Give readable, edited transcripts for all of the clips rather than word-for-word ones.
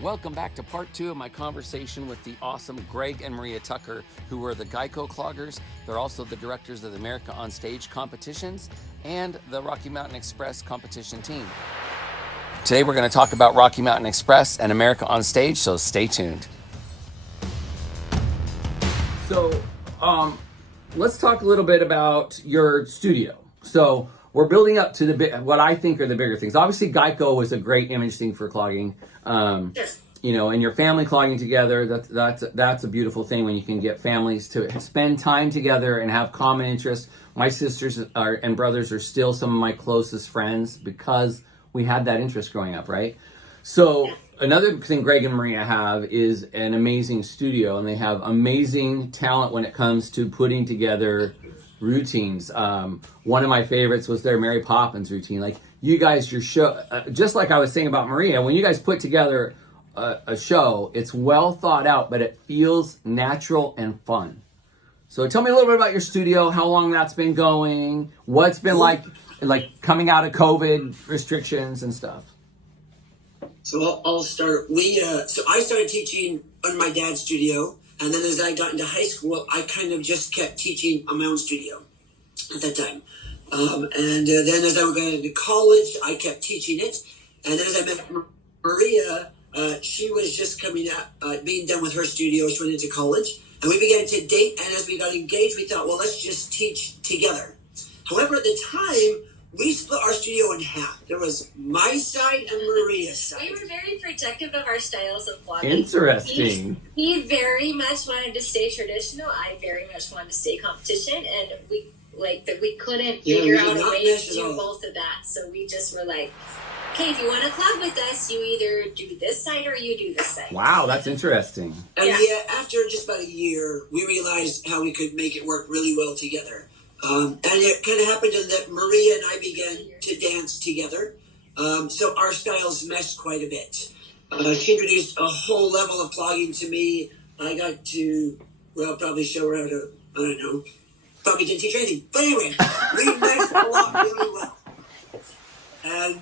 Welcome back to part 2 of my conversation with the awesome Greg and Maria Tucker, who are the Geico Cloggers. They're also the directors of the America on Stage competitions and the Rocky Mountain Express competition team. Today we're going to talk about Rocky Mountain Express and America on Stage, so stay tuned. So, let's talk a little bit about your studio. So, we're building up to what I think are the bigger things. Obviously, Geico was a great image thing for clogging. You know, and your family clogging together, that's a beautiful thing when you can get families to spend time together and have common interests. My sisters and brothers are still some of my closest friends because we had that interest growing up, right? So another thing Greg and Maria have is an amazing studio, and they have amazing talent when it comes to putting together routines. One of my favorites was their Mary Poppins routine. Like you guys, your show, just like I was saying about Maria, when you guys put together a show, it's well thought out, but it feels natural and fun. So tell me a little bit about your studio, how long that's been going, what's been like coming out of COVID restrictions and stuff. So I'll start. So I started teaching on my dad's studio, and then as I got into high school, I kind of just kept teaching on my own studio at that time. And then as I got into college, I kept teaching it. And then as I met Maria, she was just coming out, being done with her studio. She went into college, and we began to date. And as we got engaged, we thought, well, let's just teach together. However, at the time, we split our studio in half. There was my side and Maria's side. We were very protective of our styles of vlogging. Interesting. He very much wanted to stay traditional. I very much wanted to stay competition, and we couldn't figure out a way to do both of that. So we just were like, okay, if you want to clog with us, you either do this side or you do this side. Wow, that's interesting. And after just about a year, we realized how we could make it work really well together. And it kind of happened that Maria and I began to dance together. So our styles meshed quite a bit. She introduced a whole level of clogging to me. I got to, probably show her how to, I don't know, probably didn't teach her anything. But anyway, we meshed a lot really well. And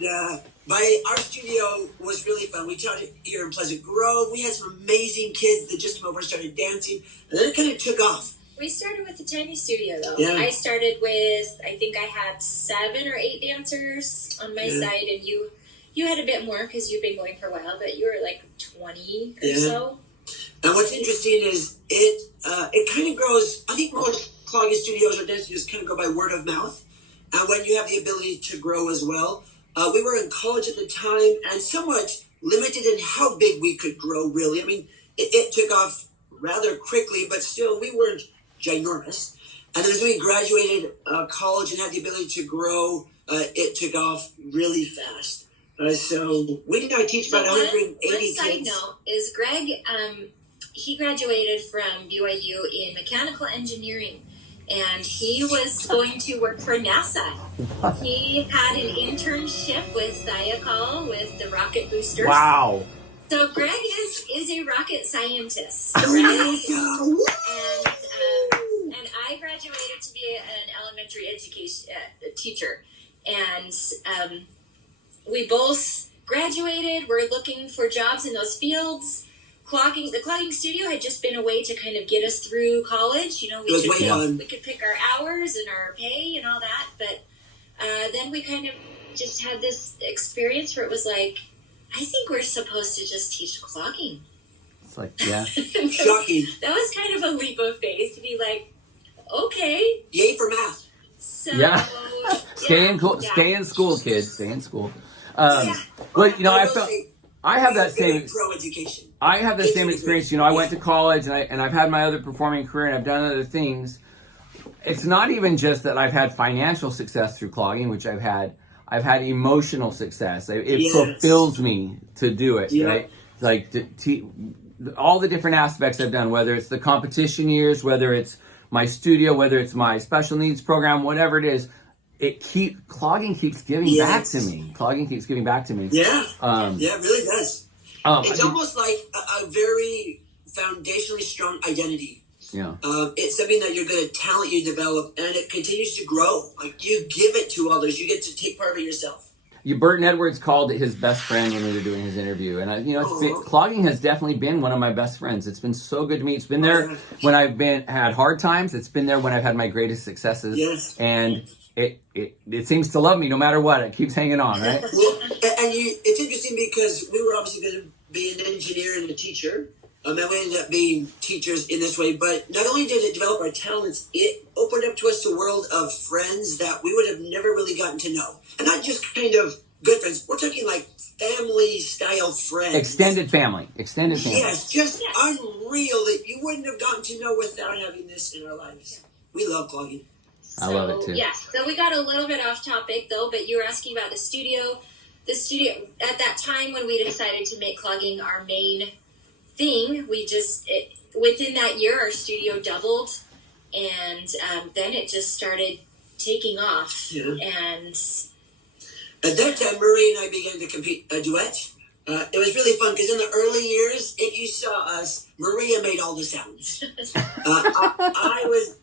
our studio was really fun. We taught it here in Pleasant Grove. We had some amazing kids that just came over and started dancing. And then it kind of took off. We started with a tiny studio, though. Yeah. I started with, I think I had 7 or 8 dancers on my side, and you had a bit more because you've been going for a while, but you were like 20 or so. And what's interesting is it kind of grows. I think most clogging studios or dance studios kind of go by word of mouth. And when you have the ability to grow as well. We were in college at the time and somewhat limited in how big we could grow, really. I mean, it took off rather quickly, but still we weren't ginormous. And then as we graduated college and had the ability to grow, it took off really fast. So we now teach about 180 kids. One side note is Greg, he graduated from BYU in mechanical engineering, and he was going to work for NASA. He had an internship with Thiokol with the rocket boosters. Wow. So Greg is a rocket scientist, right? And I graduated to be an elementary education teacher, and we both graduated. We're looking for jobs in those fields. The clogging studio had just been a way to kind of get us through college. You know, we could pick our hours and our pay and all that, but then we kind of just had this experience where it was like, I think we're supposed to just teach clogging. It's like, yeah. Shocking. That was kind of a leap of faith to be like, okay. Yay for math. So, Stay in school, kids. Stay in school. But, you know, I have that same pro-education. I have the same experience. You know, I went to college and I've had my other performing career and I've done other things. It's not even just that I've had financial success through clogging, which I've had emotional success. It fulfills me to do it, right? Like all the different aspects I've done, whether it's the competition years, whether it's my studio, whether it's my special needs program, whatever it is, clogging keeps giving back to me. Clogging keeps giving back to me. Yeah, it really does. It's almost like a very foundationally strong identity. Yeah. It's something that you're going to talent you develop, and it continues to grow. Like you give it to others, you get to take part of it yourself. Burton Edwards called it his best friend when we were doing his interview, and clogging has definitely been one of my best friends. It's been so good to me. It's been there when I've had hard times. It's been there when I've had my greatest successes. Yes. And it seems to love me no matter what. It keeps hanging on, right? Well, it's interesting because we were obviously going to be an engineer and a teacher. And we ended up being teachers in this way. But not only did it develop our talents, it opened up to us a world of friends that we would have never really gotten to know. And not just kind of good friends. We're talking like family-style friends. Extended family. Yes, just unreal that you wouldn't have gotten to know without having this in our lives. We love clogging. I love it too. Yeah, so we got a little bit off topic though, but you were asking about the studio. The studio, at that time when we decided to make clogging our main thing, within that year our studio doubled, and then it just started taking off. Yeah. And at that time, Marie and I began to compete a duet. It was really fun because in the early years, if you saw us, Maria made all the sounds. I was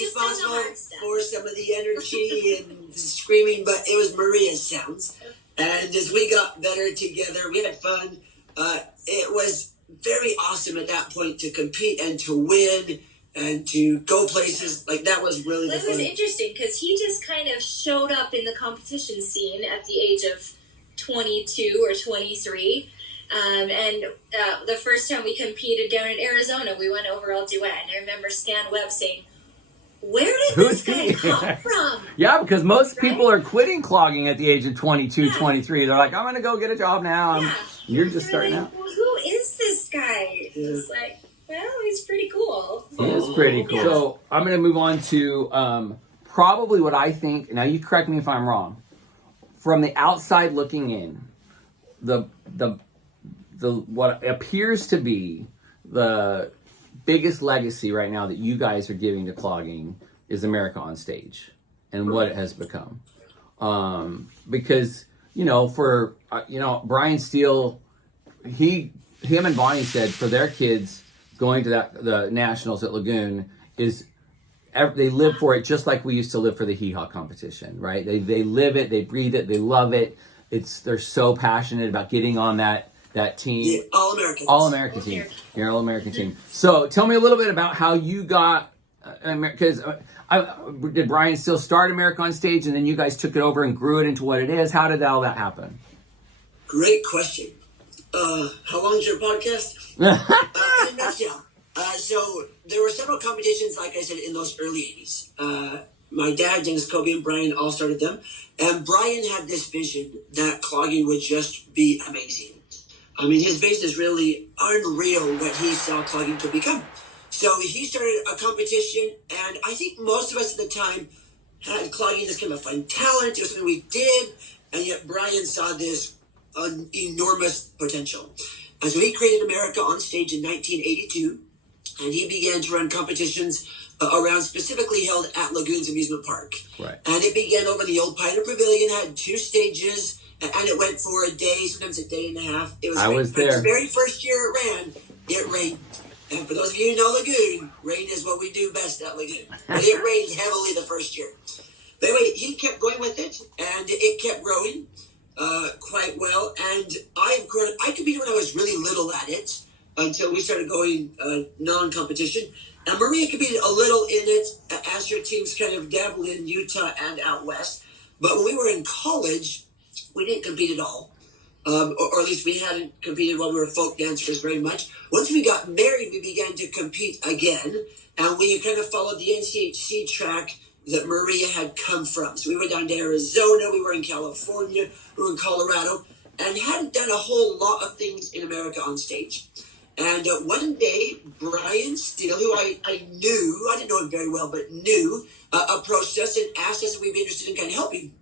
responsible for some of the energy and screaming, but it was Maria's sounds. And as we got better together, we had fun. It was very awesome at that point to compete and to win and to go places. Like, that was really fun. It was interesting because he just kind of showed up in the competition scene at the age of 22 or 23. And the first time we competed down in Arizona, we went overall duet. And I remember Stan Webb saying, "Where did this guy come from?" Yeah, because most people are quitting clogging at the age of 22, 23. They're like, I'm going to go get a job now. You're just starting out. Well, who is this guy? It's like, well, he's pretty cool. He is pretty cool. So I'm going to move on to probably what I think. Now, you correct me if I'm wrong. From the outside looking in, the what appears to be the biggest legacy right now that you guys are giving to clogging is America on Stage and what it has become. Because Brian Steele, him and Bonnie said for their kids going to the nationals at Lagoon they live for it just like we used to live for the hee-haw competition, right? They live it, they breathe it, they love it. They're so passionate about getting on that team. Yeah, All-American team. Your All-American team. So tell me a little bit about how you got, because did Brian still start America on Stage and then you guys took it over and grew it into what it is? How did all that happen? Great question. How long is your podcast? In a nutshell. So there were several competitions, like I said, in those early 80s. My dad, Dennis Kobe, and Brian all started them. And Brian had this vision that clogging would just be amazing. I mean, his vision is really unreal what he saw clogging to become. So he started a competition, and I think most of us at the time had clogging as kind of a fun talent. It was something we did, and yet Brian saw this enormous potential. And so he created America on Stage in 1982, and he began to run competitions around, specifically held at Lagoons Amusement Park. Right. And it began over in the old Pioneer Pavilion, had 2 stages, and it went for a day, sometimes a day and a half. It was I was there. The very first year it ran, it rained. And for those of you who know Lagoon, rain is what we do best at Lagoon. But it rained heavily the first year. But anyway, he kept going with it, and it kept growing quite well. And I competed when I was really little at it until we started going non-competition. And Maria competed a little in it as her teams kind of dabbled in Utah and out west. But when we were in college, we didn't compete at all. Or at least we hadn't competed while we were folk dancers very much. Once we got married, we began to compete again. And we kind of followed the NCHC track that Maria had come from. So we went down to Arizona, we were in California, we were in Colorado, and hadn't done a whole lot of things in America on Stage. And one day, Brian Steele, who I knew, I didn't know him very well, but knew, approached us and asked us if we'd be interested in kind of helping.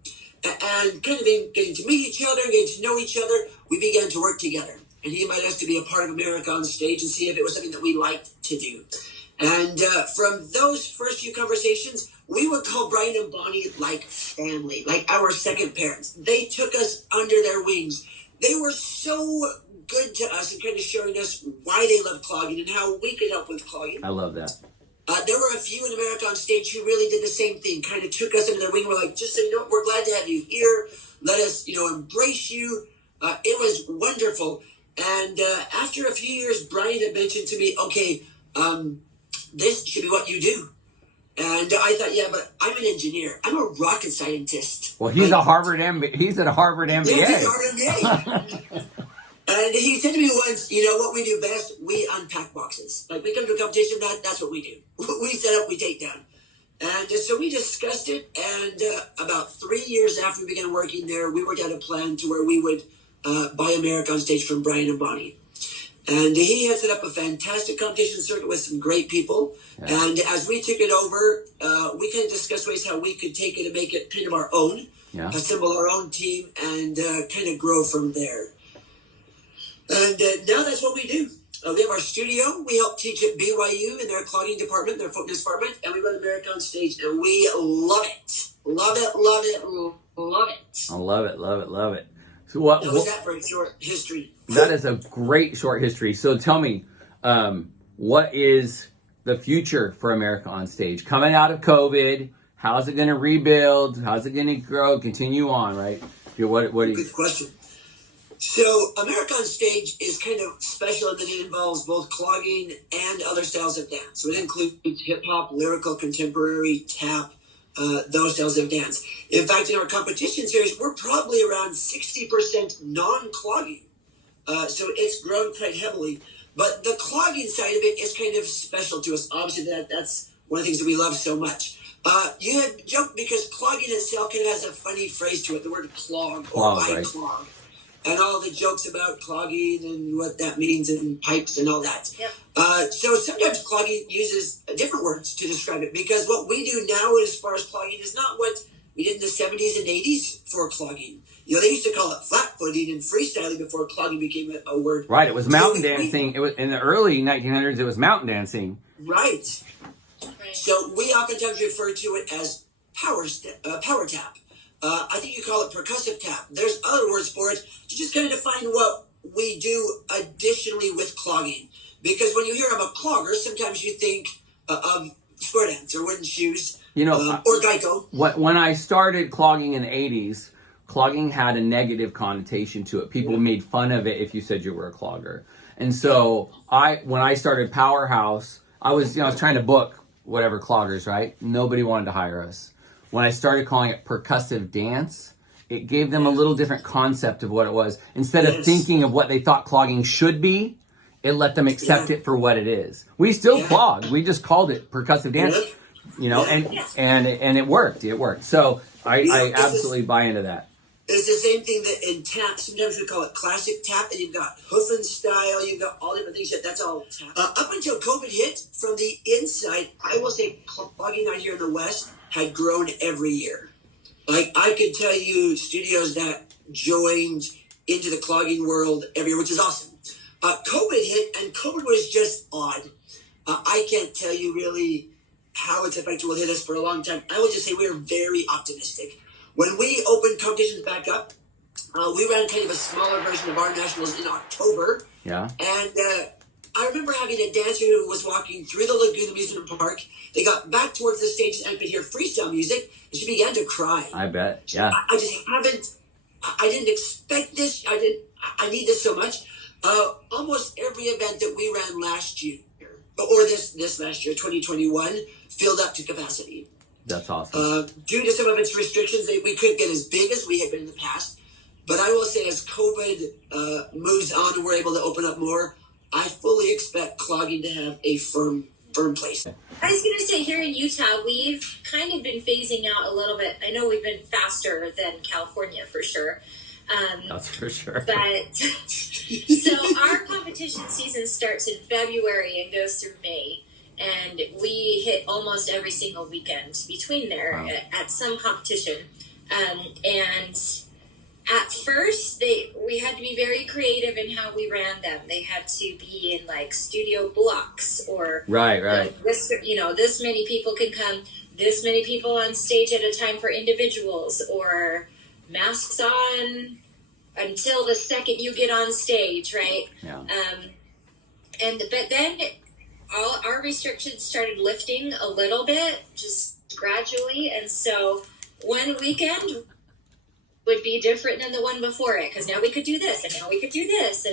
And kind of in getting to meet each other, getting to know each other, we began to work together. And he invited us to be a part of America on Stage and see if it was something that we liked to do. And from those first few conversations, we would call Brian and Bonnie like family, like our second parents. They took us under their wings. They were so good to us and kind of showing us why they love clogging and how we could help with clogging. I love that. There were a few in America on Stage who really did the same thing, kind of took us under their wing. We're like, just so you know, we're glad to have you here. Let us, embrace you. It was wonderful. And after a few years, Brian had mentioned to me, okay, this should be what you do. And I thought, yeah, but I'm an engineer. I'm a rocket scientist. Well, he's a Harvard MBA. He's at a Harvard MBA. Yeah, he's Harvard MBA. And he said to me once, what we do best, we unpack boxes. Like, we come to a competition, that's what we do. We set up, we take down. And so we discussed it, and about 3 years after we began working there, we worked out a plan to where we would buy America on Stage from Brian and Bonnie. And he had set up a fantastic competition circuit with some great people. Yeah. And as we took it over, we kind of discussed ways how we could take it and make it kind of our own, assemble our own team, and kind of grow from there. And now that's what we do. We have our studio. We help teach at BYU in their clogging department, their fitness department, and we run America on Stage, and we love it. Love it, love it, love it. I love it, love it, love it. So what was that for a short history? That is a great short history. So tell me, what is the future for America on Stage? Coming out of COVID, how's it going to rebuild? How's it going to grow? Continue on, right? What do you... Good question. So America on Stage is kind of special in that it involves both clogging and other styles of dance. So it includes hip-hop, lyrical, contemporary, tap, those styles of dance. In fact, in our competition series, we're probably around 60% non-clogging. So it's grown quite heavily. But the clogging side of it is kind of special to us. Obviously, that's one of the things that we love so much. You had joked because clogging itself kind of has a funny phrase to it, the word clog or I clog. And all the jokes about clogging and what that means and pipes and all that. Yep. So sometimes clogging uses different words to describe it, because what we do now as far as clogging is not what we did in the 70s and 80s for clogging. They used to call it flat-footing and freestyling before clogging became a word. Right, it was mountain dancing. It was in the early 1900s, it was mountain dancing. Right. So we oftentimes refer to it as power tap. I think you call it percussive tap. There's other words for it to just kind of define what we do additionally with clogging. Because when you hear I'm a clogger, sometimes you think of square dance or wooden shoes, or Geico. When I started clogging in the 80s, clogging had a negative connotation to it. People made fun of it if you said you were a clogger. And so when I started Powerhouse, I was trying to book whatever cloggers, right? Nobody wanted to hire us. When I started calling it percussive dance, it gave them a little different concept of what it was. Instead of thinking of what they thought clogging should be, it let them accept it for what it is. We still clog. We just called it percussive dance, and it worked. It worked. So I absolutely buy into that. It's the same thing that in tap, sometimes we call it classic tap, and you've got hoof and style, you've got all different things. That's all tap. Up until COVID hit, from the inside, I will say clogging out here in the West had grown every year. Like, I could tell you studios that joined into the clogging world every year, which is awesome. COVID hit, and COVID was just odd. I can't tell you really how its effect will hit us for a long time. I will just say we are very optimistic. When we opened competitions back up, we ran kind of a smaller version of our nationals in October. Yeah. And I remember having a dancer who was walking through the Lagoon Amusement Park. They got back towards the stage and I could hear freestyle music, and she began to cry. I bet. Yeah. I didn't expect this. I need this so much. Almost every event that we ran last year, or this last year, 2021, filled up to capacity. That's awesome. Due to some of its restrictions, we couldn't get as big as we had been in the past. But I will say, as COVID moves on and we're able to open up more, I fully expect clogging to have a firm place. I was going to say, here in Utah, we've kind of been phasing out a little bit. I know we've been faster than California, for sure. That's for sure. But so our competition season starts in February and goes through May. And we hit almost every single weekend between there at some competition. And at first, we had to be very creative in how we ran them. They had to be in like studio blocks, or right. This many people can come, this many people on stage at a time for individuals, or masks on until the second you get on stage, right? Yeah. But then all our restrictions started lifting a little bit, just gradually. And so one weekend would be different than the one before it, because now we could do this and now we could do this.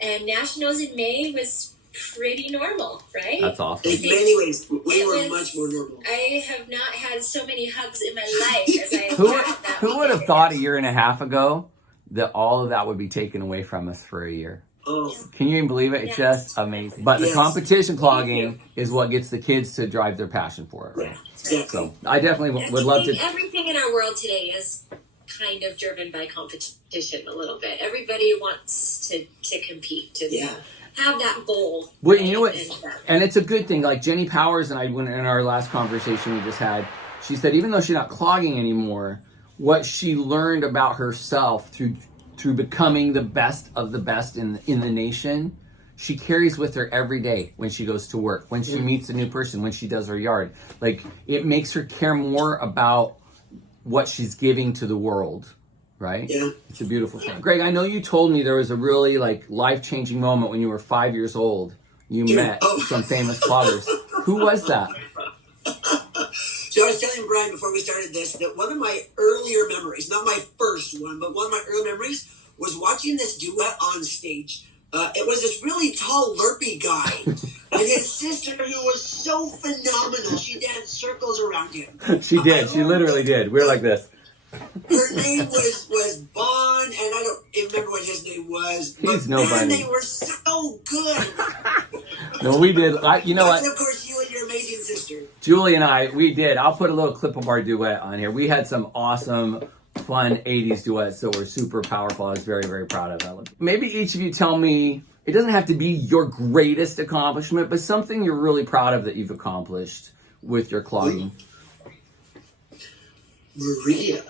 And Nationals in May was pretty normal, right? That's awesome. In many ways, we were much more normal. I have not had so many hugs in my life as I have Who, had that who would have weekend. thought a year and a half ago that all of that would be taken away from us for a year? Oh, Can you even believe it? It's Yes. just amazing. But the Yes. competition clogging is what gets the kids to drive their passion for it, right? yeah. So I definitely would love to. Everything in our world today is kind of driven by competition a little bit. Everybody wants to compete, to Yeah. have that goal. Well, you know what? And, And it's a good thing. Like Jenny Powers and I, when in our last conversation we just had, she said even though she's not clogging anymore, what she learned about herself through becoming the best of the best in the nation, she carries with her every day when she goes to work, when she meets a new person, when she does her yard. Like it makes her care more about what she's giving to the world, right? Yeah. It's a beautiful thing. Greg, I know you told me there was a really like life-changing moment when you were 5 years old. You met some famous cloggers. Who was that? So I was telling Brian before we started this that one of my earlier memories, not my first one, but one of my early memories was watching this duet on stage. It was this really tall, lurpy guy and his sister who was so phenomenal. She danced circles around him. She did. She literally did. We were like this. Her name was Bon, and I don't even remember what his name was. He's But nobody. man, they were so good. No, we did. You know what? And of course, you and your amazing sister. Julie and I, we did. I'll put a little clip of our duet on here. We had some awesome, fun 80s duets that were super powerful. I was very, very proud of that. Maybe each of you tell me, it doesn't have to be your greatest accomplishment, but something you're really proud of that you've accomplished with your clogging. Maria.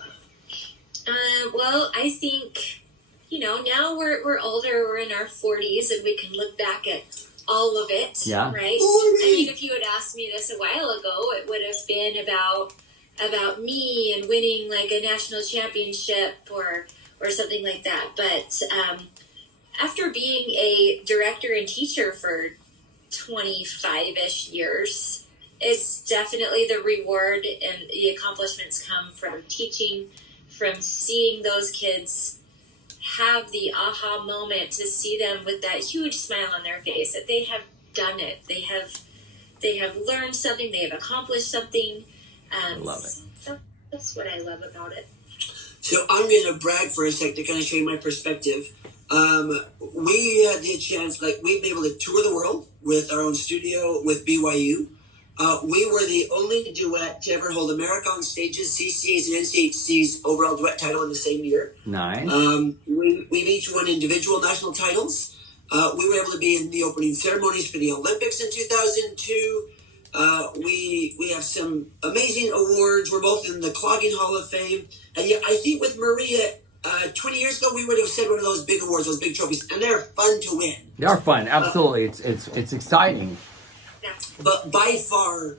well, I think, now we're older, we're in our 40s, and we can look back at all of it, Yeah. right? I mean, if you had asked me this a while ago, it would have been about me and winning like a national championship or something like that. But after being a director and teacher for 25-ish years, it's definitely the reward and the accomplishments come from teaching, from seeing those kids have the aha moment, to see them with that huge smile on their face that they have done it. They have learned something. They have accomplished something. I love it. So that's what I love about it. So I'm going to brag for a sec to kind of show you my perspective. We had the chance, we've been able to tour the world with our own studio with BYU. We were the only duet to ever hold America on Stage's, CCA's, and NCHC's overall duet title in the same year. Nice. We've each won individual national titles. We were able to be in the opening ceremonies for the Olympics in 2002. We have some amazing awards. We're both in the Clogging Hall of Fame. And yeah, I think with Maria, 20 years ago, we would have said one of those big awards, those big trophies, and they're fun to win. They are fun. Absolutely. It's exciting. Yeah. But by far,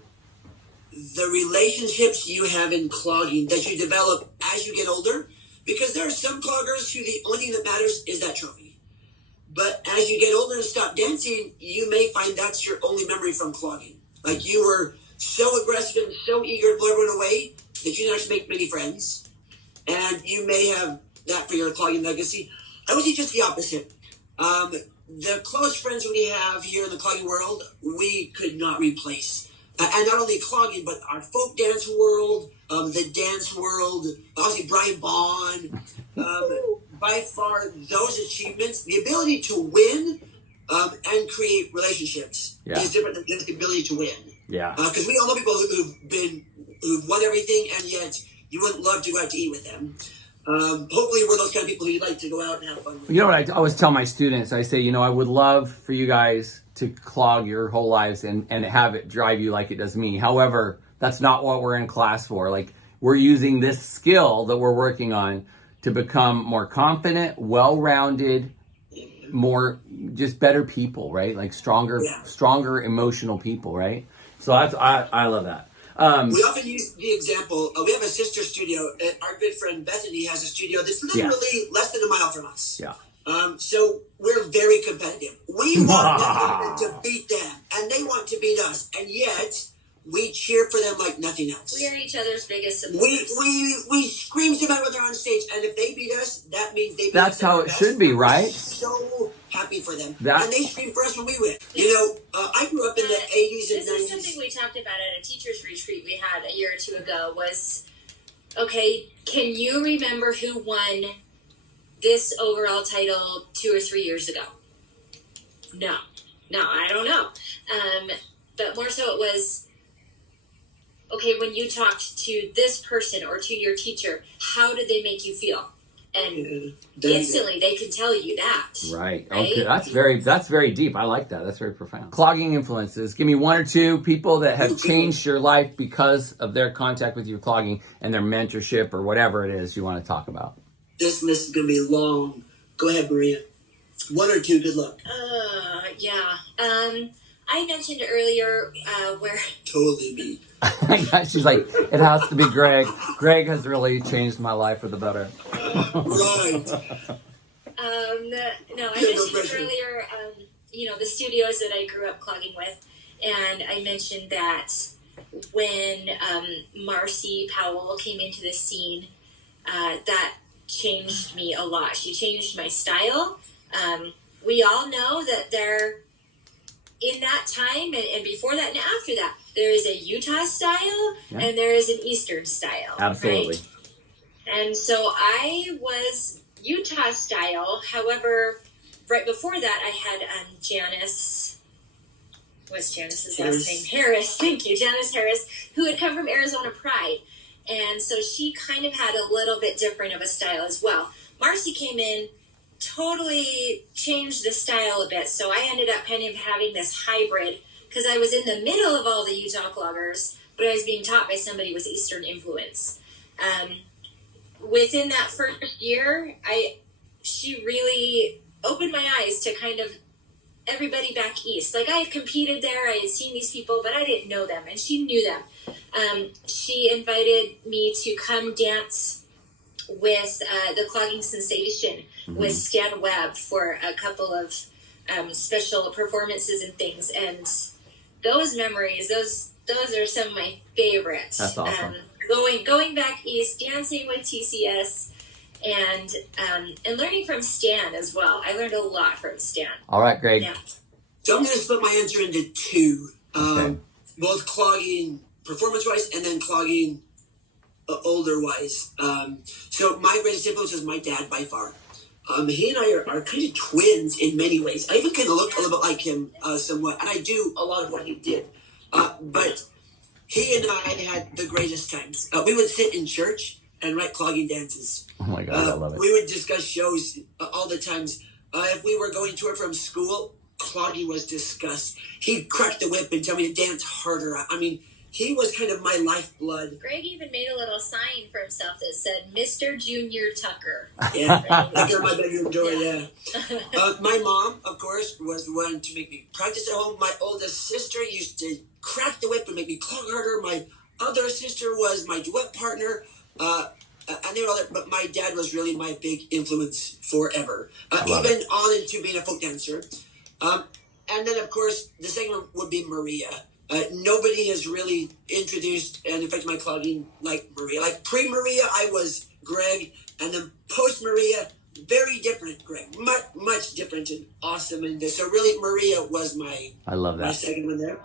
the relationships you have in clogging that you develop as you get older, because there are some cloggers who the only thing that matters is that trophy. But as you get older and stop dancing, you may find that's your only memory from clogging. Like you were so aggressive and so eager to blow everyone away that you didn't actually make many friends. And you may have that for your clogging legacy. I would say just the opposite. The close friends we have here in the clogging world, we could not replace. And not only clogging, but our folk dance world, the dance world, obviously Brian Bond. By far, those achievements, the ability to win and create relationships is different than just the ability to win. Yeah. Because we all know people who've won everything, and yet you wouldn't love to go out to eat with them. Hopefully we're those kind of people who you'd like to go out and have fun with. You know what I always tell my students? I say, I would love for you guys to clog your whole lives and have it drive you like it does me. However, that's not what we're in class for. Like, we're using this skill that we're working on to become more confident, well-rounded, more just better people, right? Like stronger emotional people, right? So I love that. We often use the example, we have a sister studio. Our good friend Bethany has a studio that's literally less than a mile from us. Yeah. So we're very competitive. We want to beat them and they want to beat us, and yet we cheer for them like nothing else. We are each other's biggest supporters. We scream so bad when they're on stage, and if they beat us, that means they beat us. That's how it should be, right? We're so happy for them. And they scream for us when we win. You know, I grew up in the 80s and 90s. This is something we talked about at a teacher's retreat we had a year or two ago was, okay, can you remember who won this overall title 2 or 3 years ago? No, I don't know. But more so it was, okay, when you talked to this person or to your teacher, how did they make you feel? And instantly they can tell you that. Right. Okay. That's very deep. I like that. That's very profound. Clogging influences. Give me 1 or 2 people that have changed your life because of their contact with you clogging and their mentorship or whatever it is you want to talk about. This list is going to be long. Go ahead, Maria. 1 or 2. Good luck. Yeah. I mentioned earlier where... Totally me. She's like, it has to be Greg. Greg has really changed my life for the better. Right. No, I mentioned earlier, the studios that I grew up clogging with. And I mentioned that when Marcy Powell came into the scene, that changed me a lot. She changed my style. We all know that in that time and before that and after that, there is a Utah style and there is an Eastern style. Absolutely. Right? And so I was Utah style. However, right before that, I had Janice. What's Janice's last name? Harris. Thank you, Janice Harris, who had come from Arizona Pride. And so she kind of had a little bit different of a style as well. Marcy came in, totally changed the style a bit. So I ended up kind of having this hybrid because I was in the middle of all the Utah cloggers, but I was being taught by somebody with Eastern influence. Within that first year, she really opened my eyes to kind of everybody back east. Like I had competed there, I had seen these people, but I didn't know them, and she knew them. She invited me to come dance with the Clogging Sensation with Stan Webb for a couple of special performances and things. And those memories, those are some of my favorites. That's awesome. Going back east, dancing with TCS, and learning from Stan as well. I learned a lot from Stan. All right, Greg. Yeah. So I'm going to split my answer into 2. Okay. Both clogging performance-wise and then clogging older-wise. So my greatest influence is my dad by far. He and I are kind of twins in many ways. I even kind of look a little bit like him somewhat, and I do a lot of what he did. But he and I had the greatest times. We would sit in church and write clogging dances. Oh my God, I love it. We would discuss shows all the times. If we were going to or from school, clogging was discussed. He'd crack the whip and tell me to dance harder. I mean, he was kind of my lifeblood. Greg even made a little sign for himself that said, Mr. Junior Tucker. Yeah, like in my bedroom door, yeah. My mom, of course, was the one to make me practice at home. My oldest sister used to crack the whip and make me clog harder. My other sister was my duet partner. And they were all there, but my dad was really my big influence forever. Even on into being a folk dancer. And then, of course, the second one would be Maria. Nobody has really introduced and affected my clogging like Maria. Like pre-Maria, I was Greg, and then post-Maria, very different Greg. Much different and awesome. And so really, Maria was my second one there.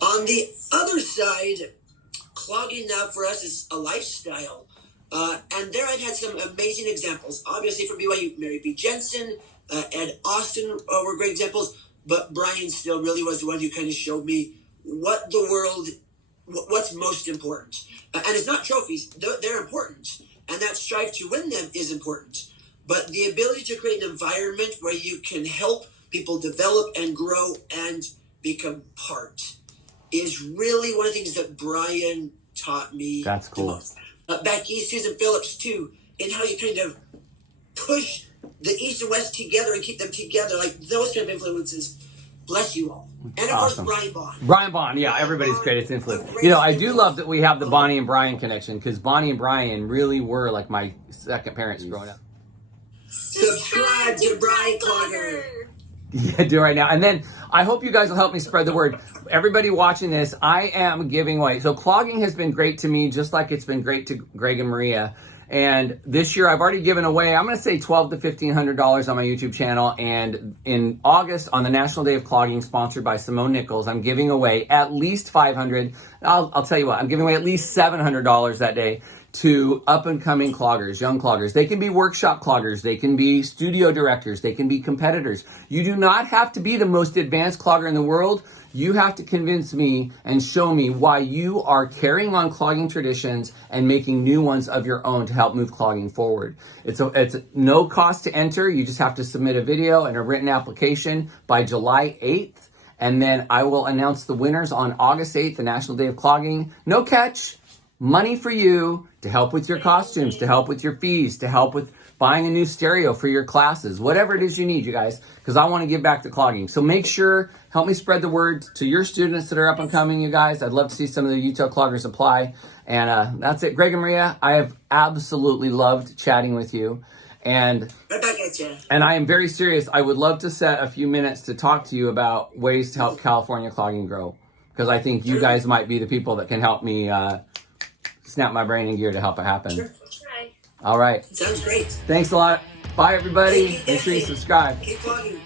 On the other side, clogging now for us is a lifestyle. And there I've had some amazing examples. Obviously, from BYU, Mary B. Jensen, Ed Austin were great examples. But Brian still really was the one who kind of showed me what's most important. And it's not trophies. They're important. And that strive to win them is important. But the ability to create an environment where you can help people develop and grow and become part is really one of the things that Brian taught me. That's cool. The most. Back east, Susan Phillips, too, in how you kind of push the East and West together and keep them together. Like those kind of influences. Bless you all. And of course, Brian Bond. Brian Bond, yeah, everybody's greatest influence. I do love that we have the Bonnie and Brian connection because Bonnie and Brian really were like my second parents growing up. Subscribe to Briclogger. Yeah, do it right now. And then I hope you guys will help me spread the word. Everybody watching this, I am giving away. So clogging has been great to me, just like it's been great to Greg and Maria. And this year I've already given away, I'm going to say $1,200 to $1,500 on my YouTube channel. And in August, on the National Day of Clogging, sponsored by Simone Nichols, I'm giving away at least $500. I'll tell you what, I'm giving away at least $700 that day to up-and-coming cloggers, young cloggers. They can be workshop cloggers. They can be studio directors. They can be competitors. You do not have to be the most advanced clogger in the world. You have to convince me and show me why you are carrying on clogging traditions and making new ones of your own to help move clogging forward. It's no cost to enter. You just have to submit a video and a written application by July 8th. And then I will announce the winners on August 8th, the National Day of Clogging. No catch. Money for you to help with your costumes, to help with your fees, to help with buying a new stereo for your classes, whatever it is you need, you guys, because I want to give back to clogging. So make sure, help me spread the word to your students that are up and coming, you guys. I'd love to see some of the Utah cloggers apply. And that's it. Greg and Maria, I have absolutely loved chatting with you. And Right back at you. And I am very serious. I would love to set a few minutes to talk to you about ways to help California clogging grow, because I think you guys might be the people that can help me snap my brain in gear to help it happen. Sure. That's right. All right. Sounds great. Thanks a lot. Bye, everybody. Thank you, Make sure you Jesse. subscribe. Keep vlogging.